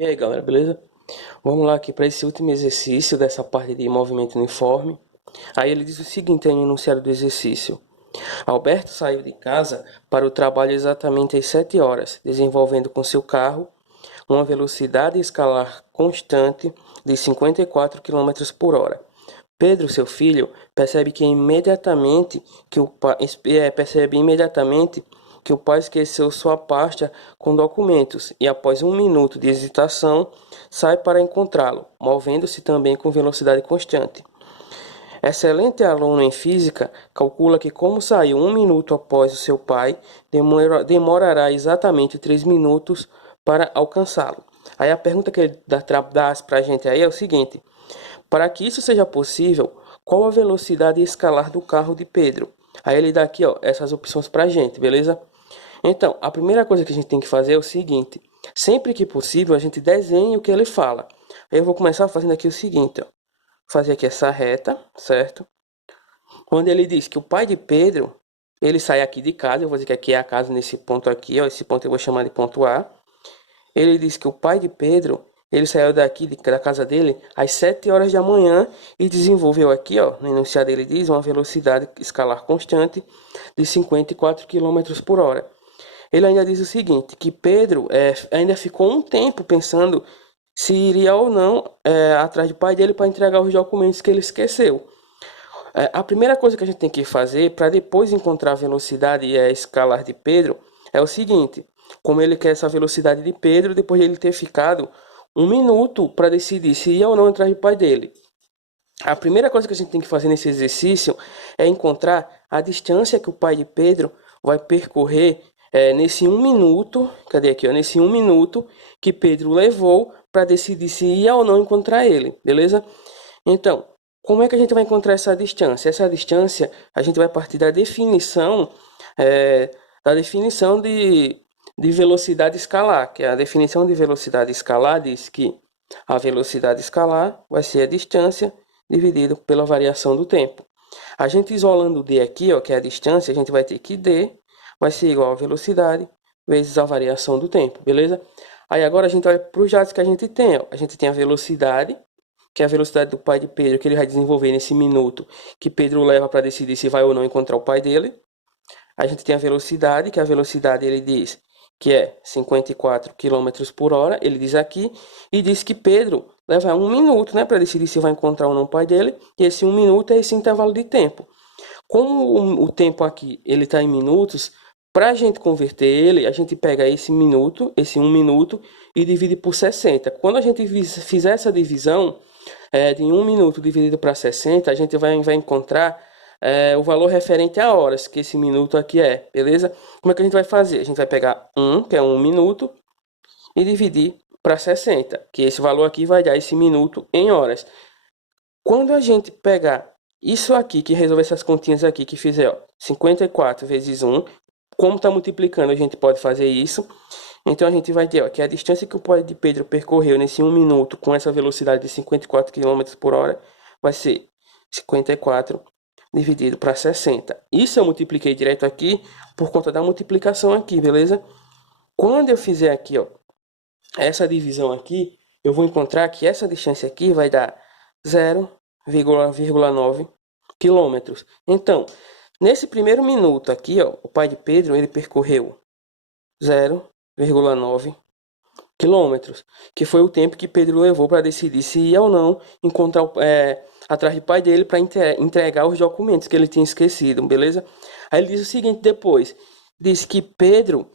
E aí galera, beleza? Vamos lá aqui para esse último exercício dessa parte de movimento uniforme. Aí ele diz o seguinte aí no enunciado do exercício. Alberto saiu de casa para o trabalho exatamente às 7 horas, desenvolvendo com seu carro uma velocidade escalar constante de 54 quilômetros por hora. Pedro, seu filho, percebe imediatamente que o pai esqueceu sua pasta com documentos e, após um minuto de hesitação, sai para encontrá-lo, movendo-se também com velocidade constante. Excelente aluno em física, calcula que, como saiu um minuto após o seu pai, demorará exatamente 3 minutos para alcançá-lo. Aí a pergunta que ele dá para a gente aí é o seguinte: para que isso seja possível, qual a velocidade escalar do carro de Pedro? Aí ele dá aqui, ó, essas opções para a gente, beleza? Então, a primeira coisa que a gente tem que fazer é o seguinte: sempre que possível, a gente desenhe o que ele fala. Aí eu vou começar fazendo aqui o seguinte, ó, fazer aqui essa reta, certo? Onde ele diz que o pai de Pedro, ele sai aqui de casa, eu vou dizer que aqui é a casa nesse ponto aqui, ó, esse ponto eu vou chamar de ponto A. Ele diz que o pai de Pedro, ele saiu da casa dele às 7 horas da manhã e desenvolveu aqui, ó, no enunciado ele diz, uma velocidade escalar constante de 54 quilômetros por hora. Ele ainda diz o seguinte, que Pedro ainda ficou um tempo pensando se iria ou não atrás do pai dele para entregar os documentos que ele esqueceu. A primeira coisa que a gente tem que fazer para depois encontrar a velocidade e a escalar de Pedro é o seguinte: como ele quer essa velocidade de Pedro, depois de ele ter ficado um minuto para decidir se ia ou não atrás do pai dele. A primeira coisa que a gente tem que fazer nesse exercício é encontrar a distância que o pai de Pedro vai percorrer nesse um minuto. Cadê aqui? Ó, nesse um minuto que Pedro levou para decidir se ia ou não encontrar ele, beleza? Então, como é que a gente vai encontrar essa distância? Essa distância a gente vai partir é, da definição de velocidade escalar, que é a definição de velocidade escalar diz que a velocidade escalar vai ser a distância dividido pela variação do tempo. A gente isolando o d aqui, ó, que é a distância, a gente vai ter que d vai ser igual a velocidade vezes a variação do tempo, beleza? Aí agora a gente vai para os dados que a gente tem, ó. A gente tem a velocidade, que é a velocidade do pai de Pedro, que ele vai desenvolver nesse minuto que Pedro leva para decidir se vai ou não encontrar o pai dele. A gente tem a velocidade, que a velocidade ele diz que é 54 quilômetros por hora, ele diz aqui, e diz que Pedro leva um minuto, né, para decidir se vai encontrar ou não o pai dele, e esse um minuto é esse intervalo de tempo. Como o tempo aqui ele está em minutos, para a gente converter ele, a gente pega esse minuto, esse um minuto, e divide por 60. Quando a gente fizer essa divisão, de um minuto dividido para 60, a gente vai encontrar o valor referente a horas, que esse minuto aqui é, beleza? Como é que a gente vai fazer? A gente vai pegar 1, que é um minuto, e dividir para 60, que esse valor aqui vai dar esse minuto em horas. Quando a gente pegar isso aqui, que resolver essas continhas aqui, que fizer ó, 54 vezes 1, como está multiplicando, a gente pode fazer isso. Então a gente vai ter ó, que a distância que o pai de Pedro percorreu nesse 1 minuto com essa velocidade de 54 km por hora vai ser 54 dividido para 60. Isso eu multipliquei direto aqui por conta da multiplicação aqui, beleza? Quando eu fizer aqui, ó, essa divisão aqui, eu vou encontrar que essa distância aqui vai dar 0,9 quilômetros. Então, nesse primeiro minuto aqui, ó, o pai de Pedro ele percorreu 0,9 quilômetros, que foi o tempo que Pedro levou para decidir se ia ou não encontrar atrás do pai dele para entregar os documentos que ele tinha esquecido, beleza? Aí ele diz o seguinte depois, diz que Pedro,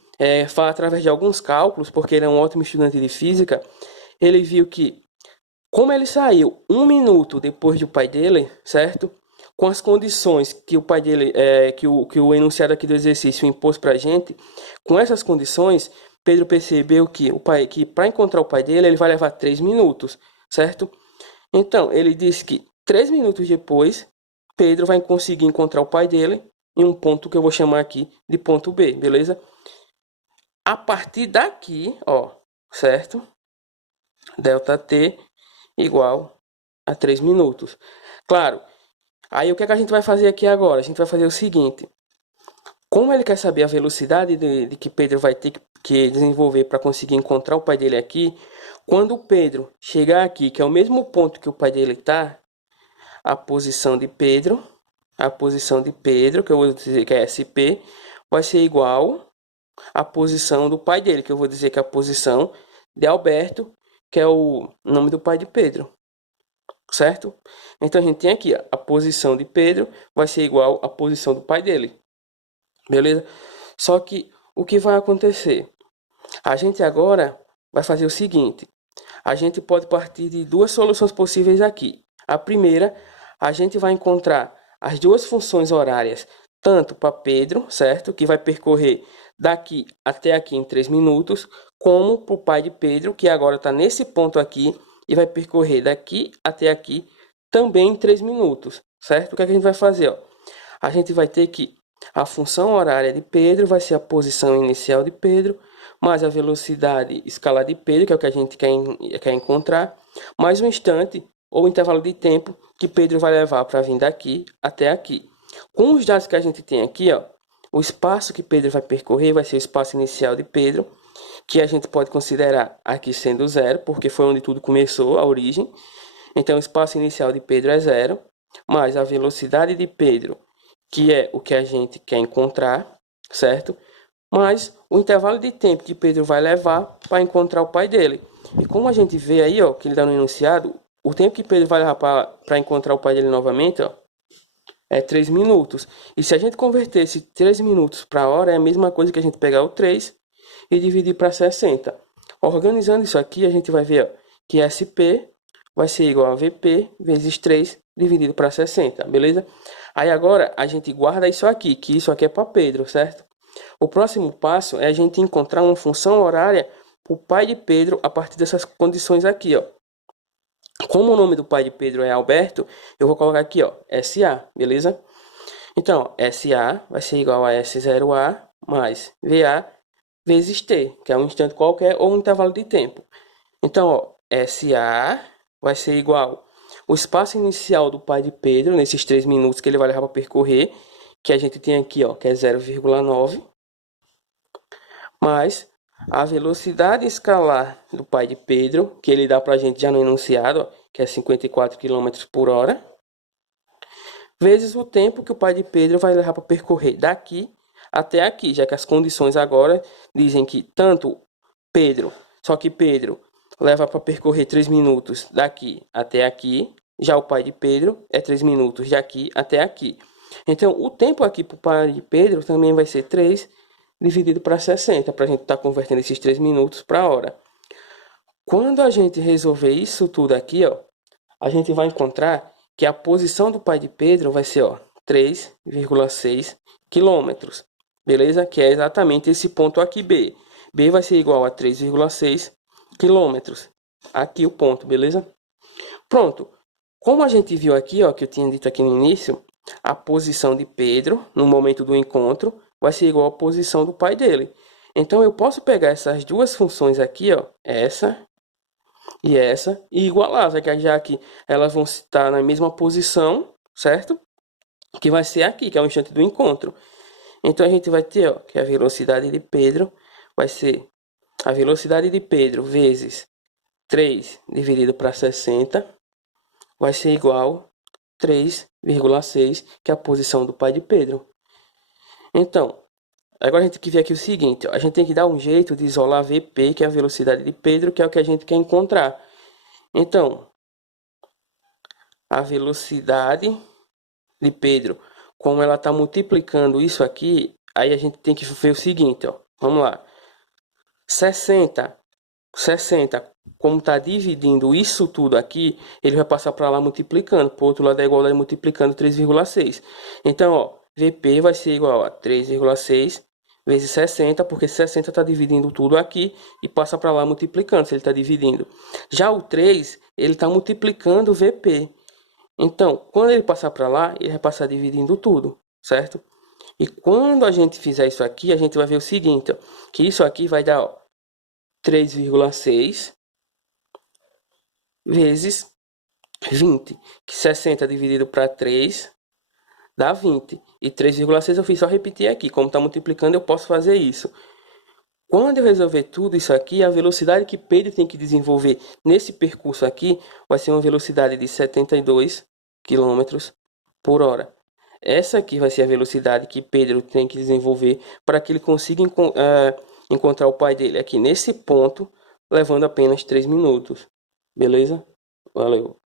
fala através de alguns cálculos, porque ele é um ótimo estudante de física, ele viu que, como ele saiu um minuto depois do pai dele, certo? Com as condições que o pai dele, que o enunciado aqui do exercício impôs para a gente, com essas condições, Pedro percebeu que para encontrar o pai dele, ele vai levar 3 minutos, certo? Então, ele disse que 3 minutos depois, Pedro vai conseguir encontrar o pai dele em um ponto que eu vou chamar aqui de ponto B, beleza? A partir daqui, ó, certo? Delta T igual a 3 minutos. Claro, aí o que é que a gente vai fazer aqui agora? A gente vai fazer o seguinte. Como ele quer saber a velocidade de que Pedro vai ter que desenvolver para conseguir encontrar o pai dele aqui, Quando o Pedro chegar aqui, que é o mesmo ponto que o pai dele está, a posição de Pedro, que eu vou dizer que é SP, vai ser igual à posição do pai dele, que eu vou dizer que é a posição de Alberto, que é o nome do pai de Pedro, certo? Então a gente tem aqui, ó, a posição de Pedro vai ser igual à posição do pai dele, beleza? Só que o que vai acontecer? A gente agora vai fazer o seguinte, a gente pode partir de duas soluções possíveis aqui. A primeira, a gente vai encontrar as duas funções horárias, tanto para Pedro, certo? Que vai percorrer daqui até aqui em 3 minutos, como para o pai de Pedro, que agora está nesse ponto aqui, e vai percorrer daqui até aqui também em 3 minutos, certo? O que é que a gente vai fazer? Ó? A gente vai ter que a função horária de Pedro vai ser a posição inicial de Pedro, mais a velocidade escalar de Pedro, que é o que a gente quer encontrar, mais o instante ou intervalo de tempo que Pedro vai levar para vir daqui até aqui. Com os dados que a gente tem aqui, ó, o espaço que Pedro vai percorrer vai ser o espaço inicial de Pedro, que a gente pode considerar aqui sendo zero, porque foi onde tudo começou, a origem. Então, o espaço inicial de Pedro é zero, mais a velocidade de Pedro, que é o que a gente quer encontrar, certo? Mas o intervalo de tempo que Pedro vai levar para encontrar o pai dele. E como a gente vê aí, ó, que ele dá no enunciado, o tempo que Pedro vai levar para encontrar o pai dele novamente, ó, é 3 minutos. E se a gente converter esse 3 minutos para hora, é a mesma coisa que a gente pegar o 3 e dividir para 60. Organizando isso aqui, a gente vai ver, ó, que SP vai ser igual a VP vezes 3 dividido para 60, beleza? Aí agora a gente guarda isso aqui, que isso aqui é para Pedro, certo? O próximo passo é a gente encontrar uma função horária para o pai de Pedro a partir dessas condições aqui, ó. Como o nome do pai de Pedro é Alberto, eu vou colocar aqui, ó, SA, beleza? Então, SA vai ser igual a S0A mais VA vezes T, que é um instante qualquer ou um intervalo de tempo. Então, ó, SA vai ser igual o espaço inicial do pai de Pedro, nesses 3 minutos que ele vai levar para percorrer, que a gente tem aqui, ó, que é 0,9, mais a velocidade escalar do pai de Pedro, que ele dá para a gente já no enunciado, ó, que é 54 km por hora, vezes o tempo que o pai de Pedro vai levar para percorrer daqui até aqui, já que as condições agora dizem que tanto Pedro, só que Pedro leva para percorrer 3 minutos daqui até aqui, já o pai de Pedro é 3 minutos daqui até aqui. Então, o tempo aqui para o pai de Pedro também vai ser 3 dividido para 60, para a gente estar convertendo esses 3 minutos para hora. Quando a gente resolver isso tudo aqui, ó, a gente vai encontrar que a posição do pai de Pedro vai ser, ó, 3,6 quilômetros, beleza? Que é exatamente esse ponto aqui, B. B vai ser igual a 3,6 quilômetros. Aqui o ponto, beleza? Pronto. Como a gente viu aqui, ó, que eu tinha dito aqui no início, a posição de Pedro no momento do encontro vai ser igual à posição do pai dele. Então eu posso pegar essas duas funções aqui, ó, essa e igualar, já que elas vão estar na mesma posição, certo? Que vai ser aqui, que é o instante do encontro. Então a gente vai ter, ó, que a velocidade de Pedro vai ser a velocidade de Pedro vezes 3 dividido para 60 vai ser igual a 3,6, que é a posição do pai de Pedro. Então, agora a gente tem que ver aqui o seguinte, ó, a gente tem que dar um jeito de isolar VP, que é a velocidade de Pedro, que é o que a gente quer encontrar. Então, a velocidade de Pedro, como ela está multiplicando isso aqui, aí a gente tem que ver o seguinte, ó, vamos lá. 60, como está dividindo isso tudo aqui, ele vai passar para lá multiplicando, para o outro lado da igualdade multiplicando 3,6. Então, ó, VP vai ser igual a 3,6 vezes 60, porque 60 está dividindo tudo aqui e passa para lá multiplicando, se ele está dividindo. Já o 3, ele está multiplicando o VP. Então, quando ele passar para lá, ele vai passar dividindo tudo, certo? E quando a gente fizer isso aqui, a gente vai ver o seguinte, ó, que isso aqui vai dar, ó, 3,6 vezes 20, que 60 dividido para 3 dá 20. E 3,6 eu fiz só repetir aqui, como está multiplicando eu posso fazer isso. Quando eu resolver tudo isso aqui, a velocidade que Pedro tem que desenvolver nesse percurso aqui vai ser uma velocidade de 72 quilômetros por hora. Essa aqui vai ser a velocidade que Pedro tem que desenvolver para que ele consiga encontrar o pai dele aqui nesse ponto, levando apenas 3 minutos. Beleza? Valeu.